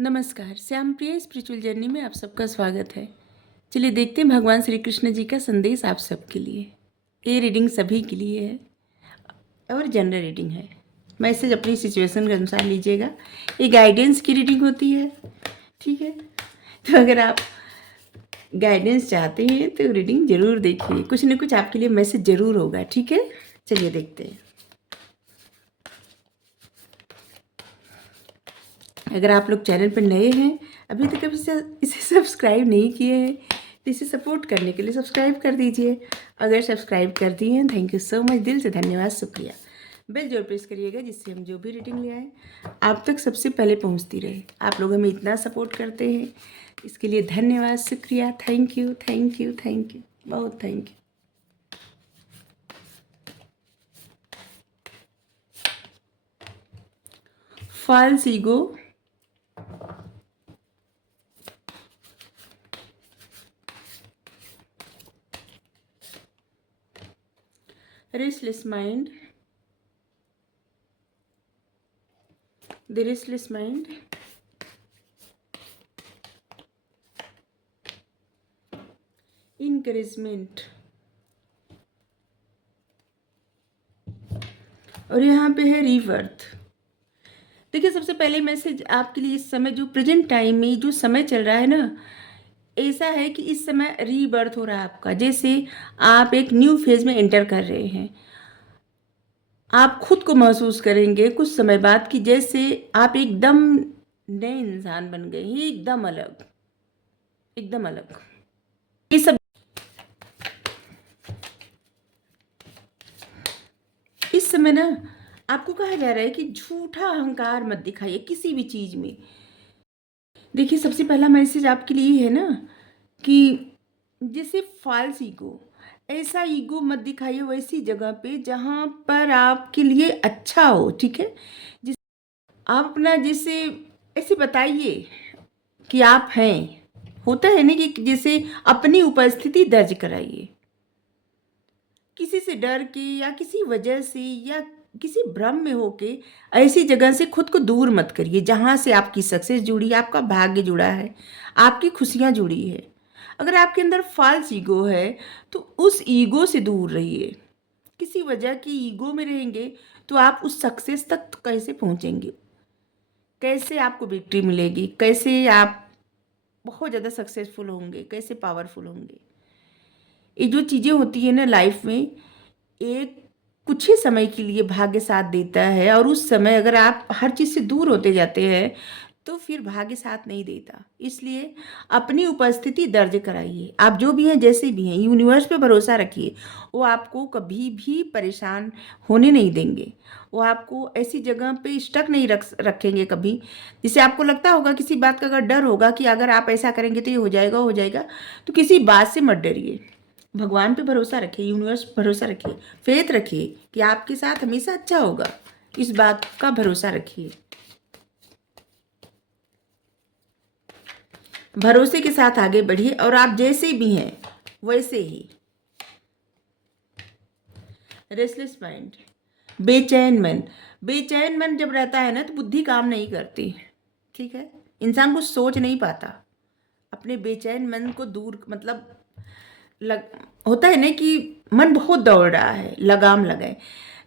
नमस्कार, श्याम प्रिय spiritual journey में आप सबका स्वागत है। चलिए देखते हैं भगवान श्री कृष्ण जी का संदेश आप सबके लिए। ये रीडिंग सभी के लिए है और जनरल रीडिंग है। मैसेज अपनी सिचुएशन के अनुसार लीजिएगा। ये गाइडेंस की रीडिंग होती है, ठीक है। तो अगर आप गाइडेंस चाहते हैं तो रीडिंग ज़रूर देखिए, कुछ न कुछ आपके लिए मैसेज ज़रूर होगा, ठीक है। चलिए देखते हैं। अगर आप लोग चैनल पर नए हैं, अभी तक अब इसे सब्सक्राइब नहीं किए हैं, तो इसे सपोर्ट करने के लिए सब्सक्राइब कर दीजिए। अगर सब्सक्राइब कर दिए हैं, थैंक यू सो मच, दिल से धन्यवाद, शुक्रिया। बेल जरूर प्रेस करिएगा जिससे हम जो भी रीडिंग ले आए आप तक सबसे पहले पहुंचती रहे। आप लोग हमें इतना सपोर्ट करते हैं, इसके लिए धन्यवाद, शुक्रिया, thank you thank you thank you, बहुत thank you. False ego, restless mind, the restless mind, encouragement, और यहाँ पे है रीबर्थ। देखिए, सबसे पहले मैसेज आपके लिए इस समय जो प्रेजेंट टाइम में जो समय चल रहा है ना, ऐसा है कि इस समय रीबर्थ हो रहा है आपका। जैसे आप एक न्यू फेज में एंटर कर रहे हैं, आप खुद को महसूस करेंगे कुछ समय बाद कि जैसे आप एकदम नए इंसान बन गए हैं, एकदम अलग, एकदम अलग। ये सब इस समय ना आपको कहा जा रहा है कि झूठा अहंकार मत दिखाइए किसी भी चीज में। देखिए, सबसे पहला मैसेज आपके लिए है ना कि जैसे फॉल्स ईगो, ऐसा ईगो मत दिखाइए वैसी जगह पे जहाँ पर आपके लिए अच्छा हो, ठीक है। जिस आप अपना जैसे ऐसे बताइए कि आप हैं, होता है ना कि जैसे अपनी उपस्थिति दर्ज कराइए। किसी से डर के या किसी वजह से या किसी भ्रम में होके ऐसी जगह से खुद को दूर मत करिए जहाँ से आपकी सक्सेस जुड़ी है, आपका भाग्य जुड़ा है, आपकी खुशियाँ जुड़ी है। अगर आपके अंदर फॉल्स ईगो है तो उस ईगो से दूर रहिए। किसी वजह की ईगो में रहेंगे तो आप उस सक्सेस तक कैसे पहुँचेंगे, कैसे आपको विक्ट्री मिलेगी, कैसे आप बहुत ज़्यादा सक्सेसफुल होंगे, कैसे पावरफुल होंगे। ये जो चीज़ें होती है ना लाइफ में, एक कुछ ही समय के लिए भाग्य साथ देता है, और उस समय अगर आप हर चीज़ से दूर होते जाते हैं तो फिर भाग्य साथ नहीं देता। इसलिए अपनी उपस्थिति दर्ज कराइए। आप जो भी हैं, जैसे भी हैं, यूनिवर्स पे भरोसा रखिए। वो आपको कभी भी परेशान होने नहीं देंगे। वो आपको ऐसी जगह पे स्टक नहीं रखेंगे कभी, जिसे आपको लगता होगा किसी बात का अगर डर होगा कि अगर आप ऐसा करेंगे तो ये हो जाएगा, तो किसी बात से मत डरिए। भगवान पे भरोसा रखिए, यूनिवर्स पे भरोसा रखिए, फेथ रखिए कि आपके साथ हमेशा अच्छा होगा। इस बात का भरोसा रखिए, भरोसे के साथ आगे बढ़िए, और आप जैसे भी हैं वैसे ही। रेस्टलेस माइंड, बेचैन मन जब रहता है ना तो बुद्धि काम नहीं करती, ठीक है। इंसान कुछ सोच नहीं पाता। अपने बेचैन मन को दूर, मतलब होता है ना कि मन बहुत दौड़ रहा है, लगाम लगाए।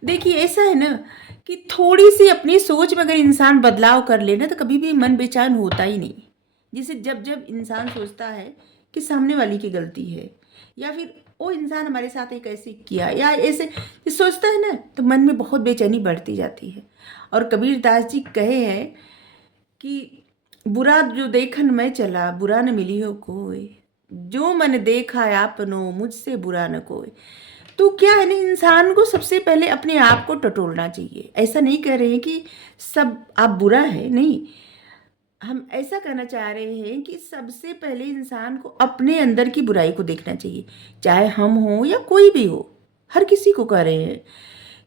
देखिए, ऐसा है ना कि थोड़ी सी अपनी सोच में अगर इंसान बदलाव कर लेना तो कभी भी मन बेचैन होता ही नहीं। जैसे जब जब इंसान सोचता है कि सामने वाली की गलती है, या फिर वो इंसान हमारे साथ एक ऐसे किया या ऐसे सोचता है ना, तो मन में बहुत बेचैनी बढ़ती जाती है। और कबीर दास जी कहे हैं कि बुरा जो देखन मैं चला, बुरा न मिली हो कोई, जो मन देखा आपनो, मुझसे बुरा न कोई। तो क्या है ना, इंसान को सबसे पहले अपने आप को टटोलना चाहिए। ऐसा नहीं कह रहे हैं कि सब आप बुरा है, नहीं। हम ऐसा कहना चाह रहे हैं कि सबसे पहले इंसान को अपने अंदर की बुराई को देखना चाहिए, चाहे हम हो या कोई भी हो। हर किसी को कह रहे हैं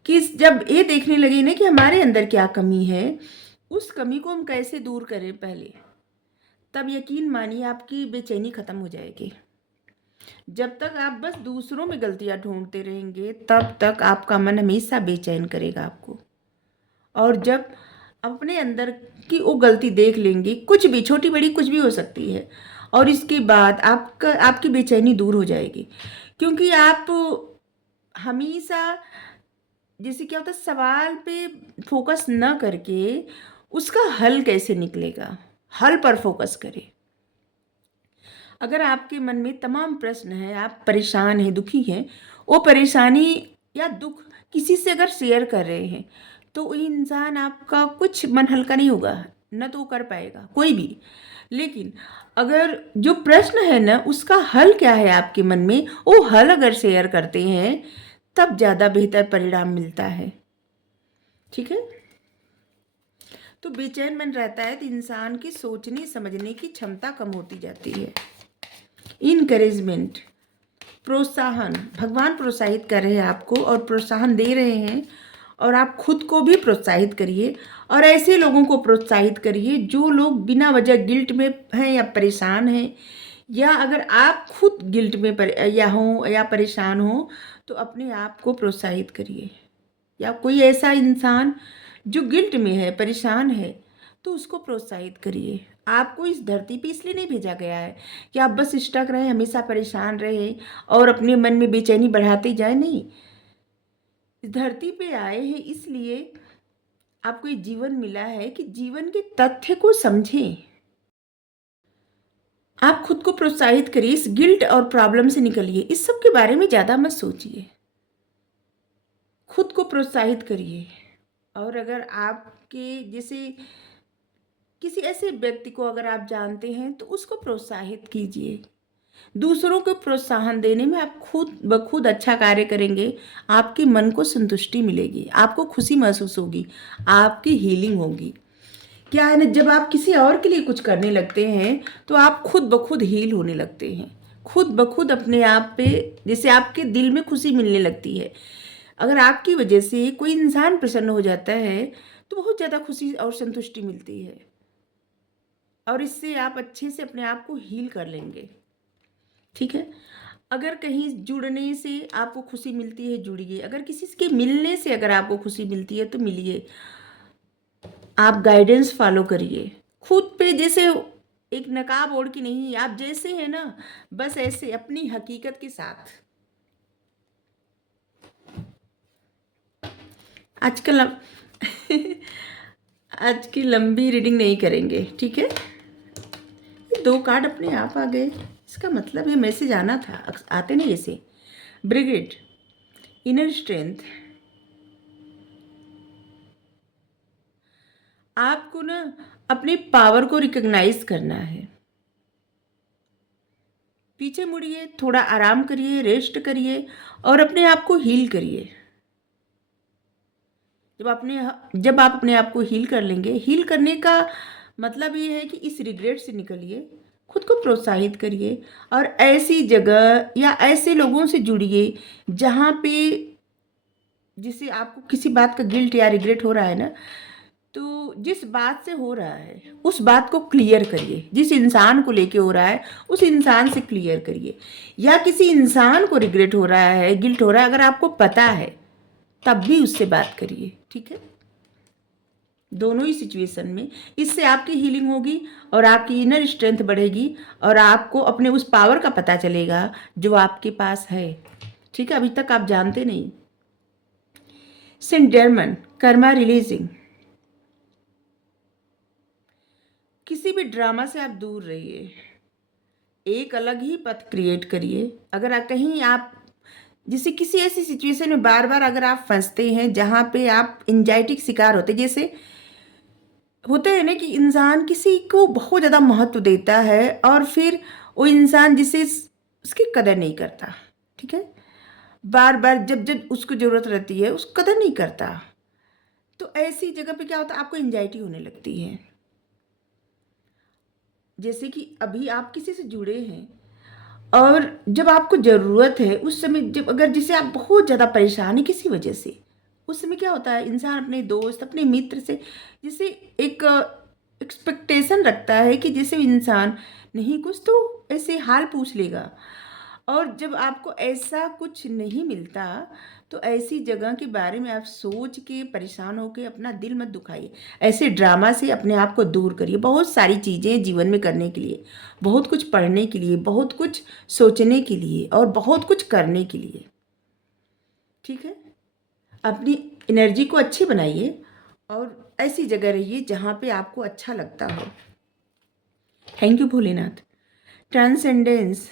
कि जब ये देखने लगे ना कि हमारे अंदर क्या कमी है, उस कमी को हम कैसे दूर करें पहले, तब यकीन मानिए आपकी बेचैनी खत्म हो जाएगी। जब तक आप बस दूसरों में गलतियां ढूंढते रहेंगे तब तक आपका मन हमेशा बेचैन करेगा आपको। और जब अपने अंदर की वो गलती देख लेंगे, कुछ भी छोटी बड़ी कुछ भी हो सकती है, और इसके बाद आपकी बेचैनी दूर हो जाएगी। क्योंकि आप हमेशा, जैसे क्या होता है, सवाल पे फोकस न करके उसका हल कैसे निकलेगा, हल पर फोकस करें। अगर आपके मन में तमाम प्रश्न हैं, आप परेशान हैं, दुखी हैं, वो परेशानी या दुख किसी से अगर शेयर कर रहे हैं तो वो इंसान आपका कुछ मन हल्का नहीं होगा, न तो वो कर पाएगा कोई भी। लेकिन अगर जो प्रश्न है ना उसका हल क्या है आपके मन में, वो हल अगर शेयर करते हैं तब ज़्यादा बेहतर परिणाम मिलता है। ठीक है। तो बेचैन मन रहता है तो इंसान की सोचने समझने की क्षमता कम होती जाती है। इनकरेजमेंट, प्रोत्साहन, भगवान प्रोत्साहित कर रहे हैं आपको और प्रोत्साहन दे रहे हैं, और आप खुद को भी प्रोत्साहित करिए और ऐसे लोगों को प्रोत्साहित करिए जो लोग बिना वजह गिल्ट में हैं या परेशान हैं, या अगर आप खुद गिल्ट में या हो या परेशान हो तो अपने आप को प्रोत्साहित करिए। या कोई ऐसा इंसान जो गिल्ट में है, परेशान है, तो उसको प्रोत्साहित करिए। आपको इस धरती पे इसलिए नहीं भेजा गया है कि आप बस स्टक रहे, हमेशा परेशान रहे और अपने मन में बेचैनी बढ़ाते जाए, नहीं। इस धरती पे आए हैं इसलिए आपको ये जीवन मिला है कि जीवन के तथ्य को समझें। आप खुद को प्रोत्साहित करिए, इस गिल्ट और प्रॉब्लम से निकलिए, इस सब के बारे में ज़्यादा मत सोचिए, खुद को प्रोत्साहित करिए। और अगर आपके जैसे किसी ऐसे व्यक्ति को अगर आप जानते हैं तो उसको प्रोत्साहित कीजिए। दूसरों को प्रोत्साहन देने में आप खुद ब खुद अच्छा कार्य करेंगे, आपके मन को संतुष्टि मिलेगी, आपको खुशी महसूस होगी, आपकी हीलिंग होगी। क्या है ना, जब आप किसी और के लिए कुछ करने लगते हैं तो आप खुद ब खुद हील होने लगते हैं, खुद ब खुद अपने आप पे जैसे आपके दिल में खुशी मिलने लगती है। अगर आपकी वजह से कोई इंसान प्रसन्न हो जाता है तो बहुत ज़्यादा खुशी और संतुष्टि मिलती है, और इससे आप अच्छे से अपने आप को हील कर लेंगे। ठीक है। अगर कहीं जुड़ने से आपको खुशी मिलती है, जुड़िए। अगर किसी के मिलने से अगर आपको खुशी मिलती है तो मिलिए। आप गाइडेंस फॉलो करिए, खुद पे जैसे एक नकाब ओढ़ के नहीं, आप जैसे हैं ना बस ऐसे अपनी हकीकत के साथ। आजकल आज की लंबी रीडिंग नहीं करेंगे, ठीक है। 2 कार्ड अपने आप आ गए, इसका मतलब ये मैसेज आना था, आते नहीं ऐसे। Brigade, inner strength. आपको ना अपनी पावर को रिकॉग्नाइज करना है। पीछे मुड़िए, थोड़ा आराम करिए, रेस्ट करिए और अपने आप को हील करिए। जब आप अपने आप को हील कर लेंगे, हील करने का मतलब ये है कि इस रिग्रेट से निकलिए, खुद को प्रोत्साहित करिए और ऐसी जगह या ऐसे लोगों से जुड़िए जहाँ पे जिसे आपको किसी बात का गिल्ट या रिग्रेट हो रहा है ना, तो जिस बात से हो रहा है उस बात को क्लियर करिए। जिस इंसान को लेके हो रहा है उस इंसान से क्लियर करिए, या किसी इंसान को रिग्रेट हो रहा है, गिल्ट हो रहा है, अगर आपको पता है तब भी उससे बात करिए। ठीक है, दोनों ही सिचुएशन में। इससे आपकी हीलिंग होगी और आपकी इनर स्ट्रेंथ बढ़ेगी और आपको अपने उस पावर का पता चलेगा जो आपके पास है। ठीक है, अभी तक आप जानते नहीं। Saint Germain, karma releasing. किसी भी ड्रामा से आप दूर रहिए, एक अलग ही पथ क्रिएट करिए। अगर कहीं आप जैसे किसी ऐसी सिचुएशन में बार बार अगर आप फंसते हैं जहाँ पे आप एंजाइटी के शिकार होते, जैसे होते हैं ना कि इंसान किसी को बहुत ज़्यादा महत्व देता है और फिर वो इंसान जिसे उसकी कदर नहीं करता। ठीक है, बार बार जब जब उसको ज़रूरत रहती है उसको कदर नहीं करता, तो ऐसी जगह पे क्या होता है, आपको एंजाइटी होने लगती है। जैसे कि अभी आप किसी से जुड़े हैं और जब आपको ज़रूरत है उस समय, जब अगर जिसे आप बहुत ज़्यादा परेशान है किसी वजह से, उस समय क्या होता है, इंसान अपने दोस्त अपने मित्र से जैसे एक एक्सपेक्टेशन रखता है कि जैसे इंसान नहीं कुछ तो ऐसे हाल पूछ लेगा, और जब आपको ऐसा कुछ नहीं मिलता तो ऐसी जगह के बारे में आप सोच के परेशान होके अपना दिल मत दुखाइए। ऐसे ड्रामा से अपने आप को दूर करिए। बहुत सारी चीज़ें जीवन में करने के लिए, बहुत कुछ पढ़ने के लिए, बहुत कुछ सोचने के लिए और बहुत कुछ करने के लिए। ठीक है, अपनी एनर्जी को अच्छी बनाइए और ऐसी जगह रहिए जहाँ पे आपको अच्छा लगता हो। Thank you Bholenath. ट्रांसेंडेंस,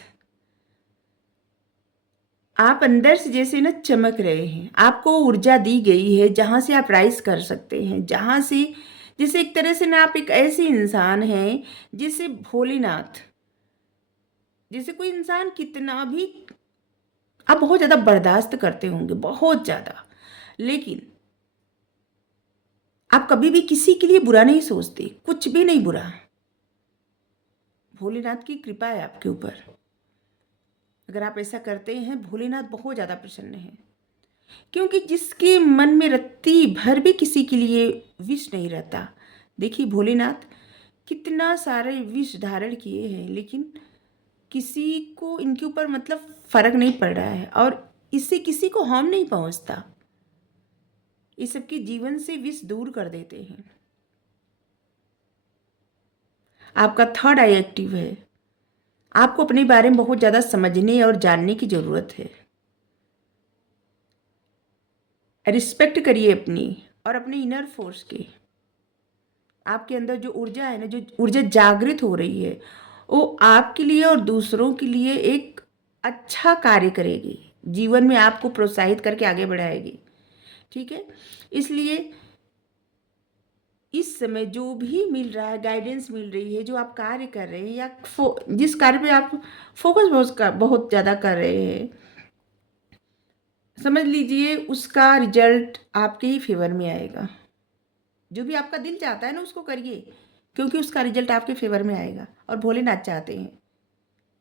आप अंदर से जैसे ना चमक रहे हैं, आपको ऊर्जा दी गई है जहाँ से आप राइज कर सकते हैं, जहाँ से जैसे एक तरह से ना आप एक ऐसे इंसान हैं जिसे भोलेनाथ, जैसे कोई इंसान कितना भी आप बहुत ज़्यादा बर्दाश्त करते होंगे, बहुत ज़्यादा, लेकिन आप कभी भी किसी के लिए बुरा नहीं सोचते, कुछ भी नहीं बुरा। भोलेनाथ की कृपा है आपके ऊपर। अगर आप ऐसा करते हैं, भोलेनाथ बहुत ज़्यादा प्रसन्न हैं, क्योंकि जिसके मन में रत्ती भर भी किसी के लिए विष नहीं रहता। देखिए भोलेनाथ कितना सारे विष धारण किए हैं, लेकिन किसी को इनके ऊपर मतलब फर्क नहीं पड़ रहा है और इससे किसी को हार्म नहीं पहुंचता। ये सबके जीवन से विष दूर कर देते हैं। आपका थर्ड आई एक्टिव है। आपको अपने बारे में बहुत ज़्यादा समझने और जानने की ज़रूरत है। रिस्पेक्ट करिए अपनी और अपने इनर फोर्स की। आपके अंदर जो ऊर्जा है ना, जो ऊर्जा जागृत हो रही है, वो आपके लिए और दूसरों के लिए एक अच्छा कार्य करेगी, जीवन में आपको प्रोत्साहित करके आगे बढ़ाएगी। ठीक है, इसलिए इस समय जो भी मिल रहा है, गाइडेंस मिल रही है, जो आप कार्य कर रहे हैं या जिस कार्य पे आप फोकस बहुत ज़्यादा कर रहे हैं, समझ लीजिए उसका रिजल्ट आपके ही फेवर में आएगा। जो भी आपका दिल चाहता है ना, उसको करिए, क्योंकि उसका रिजल्ट आपके फेवर में आएगा। और भोलेनाथ चाहते हैं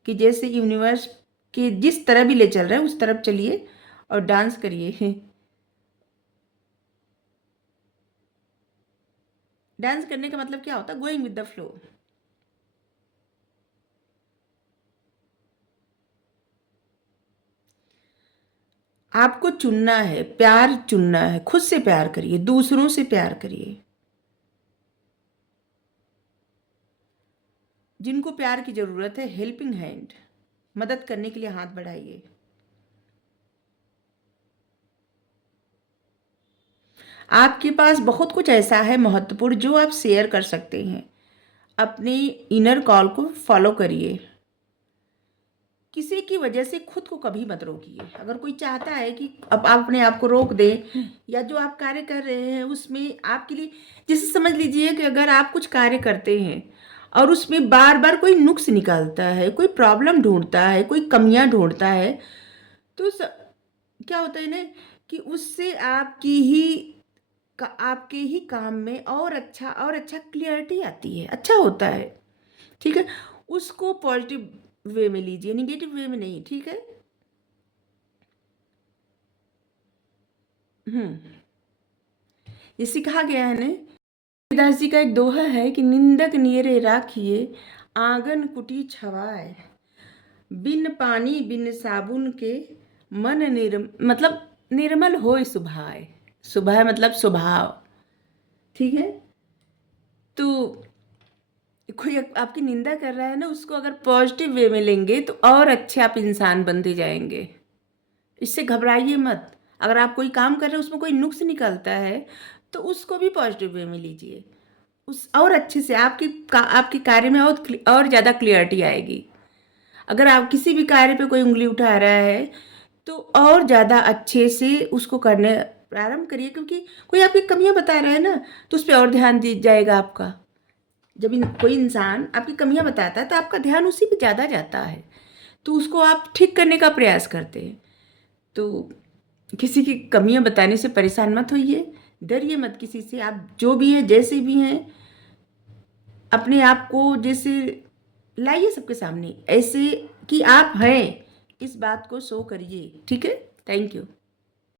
कि जैसे यूनिवर्स के जिस तरह भी ले चल रहे हैं उस तरफ चलिए और डांस करिए। डांस करने का मतलब क्या होता है? Going with the flow. आपको चुनना है, प्यार चुनना है। खुद से प्यार करिए, दूसरों से प्यार करिए। जिनको प्यार की ज़रूरत है, हेल्पिंग हैंड, मदद करने के लिए हाथ बढ़ाइए। आपके पास बहुत कुछ ऐसा है महत्वपूर्ण जो आप शेयर कर सकते हैं। अपने इनर कॉल को फॉलो करिए। किसी की वजह से खुद को कभी मत रोकिए। अगर कोई चाहता है कि अब आप अपने आप को रोक दें या जो आप कार्य कर रहे हैं उसमें आपके लिए, जैसे समझ लीजिए कि अगर आप कुछ कार्य करते हैं और उसमें बार बार कोई नुक्स निकालता है, कोई प्रॉब्लम ढूंढता है, कोई कमियां ढूंढता है, तो क्या होता है ना कि उससे आपके ही काम में और अच्छा क्लियरिटी आती है, अच्छा होता है। ठीक है, उसको पॉजिटिव वे में लीजिए, निगेटिव वे में नहीं। ठीक है। जैसे कहा गया है ना, दास जी का एक दोहा है कि निंदक नियरे राखिए, आंगन कुटी छवाए, बिन पानी बिन साबुन के, मन मतलब निर्मल होय सुभाए। सुभाए मतलब स्वभाव। ठीक है, तो कोई आपकी निंदा कर रहा है ना, उसको अगर पॉजिटिव वे में लेंगे तो और अच्छे आप इंसान बनते जाएंगे। इससे घबराइए मत। अगर आप कोई काम कर रहे हो उसमें कोई नुक्स निकलता है तो उसको भी पॉजिटिव वे में लीजिए। उस और अच्छे से आपके कार्य में और ज़्यादा क्लियरिटी आएगी। अगर आप किसी भी कार्य पे कोई उंगली उठा रहा है तो और ज़्यादा अच्छे से उसको करने प्रारंभ करिए, क्योंकि कोई आपकी कमियां बता रहा है ना, तो उस पर और ध्यान दी जाएगा आपका। जब कोई इंसान आपकी कमियां बताता है तो आपका ध्यान उसी पे ज़्यादा जाता है, तो उसको आप ठीक करने का प्रयास करते हैं। तो किसी की कमियां बताने से परेशान मत होइए, डरिए मत किसी से। आप जो भी हैं, जैसे भी हैं, अपने आप को जैसे लाइए सबके सामने, ऐसे कि आप हैं, इस बात को शो करिए। ठीक है, थैंक यू।